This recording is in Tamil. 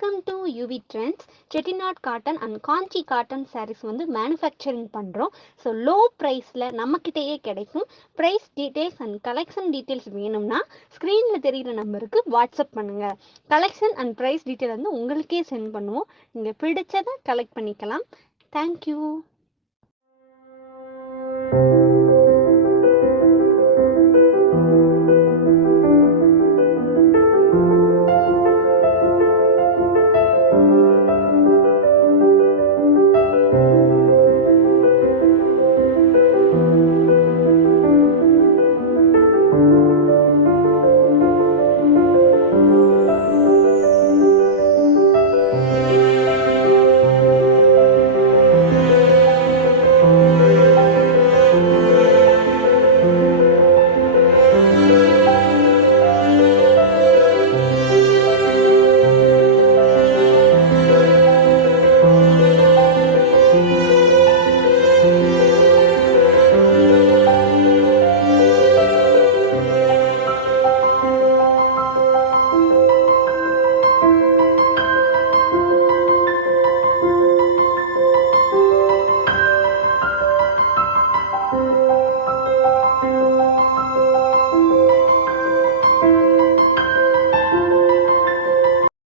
Welcome to UV Trendz. Chettinad Cotten and Kanchi Cotton sarees வந்து manufacturing பண்றோம். So low priceல நம்மக்கிட்டேயே கிடைக்கும். Price details and collection details வேணும்னா ஸ்க்ரீன்ல தெரியுற நம்பருக்கு வாட்ஸ்அப் பண்ணுங்க. Collection and price detail வந்து உங்களுக்கே சென்ட் பண்ணுவோம். நீங்க பிடிச்சதை கலெக்ட் பண்ணிக்கலாம். Thank you.